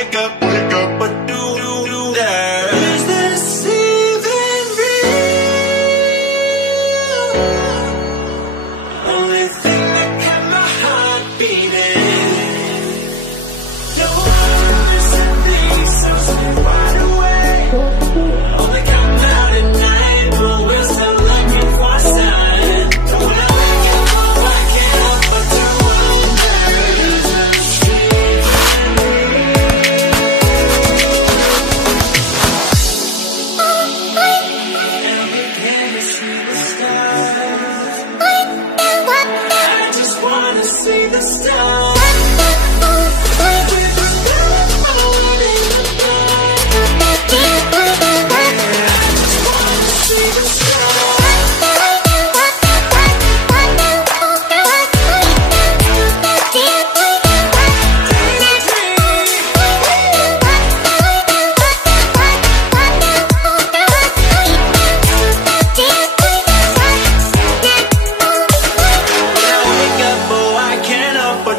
wake up, but do that? Is this even real? Only thing that kept my heart beating. No one missing things, so stay wide awake. Only come out at night, but we're still looking for a sign. When I wake up, I can't help but to wonder, is this even real? And we can't see the stars. I just wanna see the stars.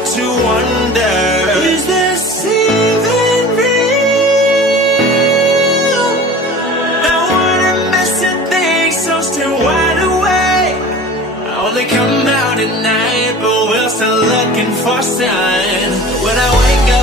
To wonder, is this even real? No one am missing things, so still wide awake. I only come out at night, but we're still looking for sign. When I wake up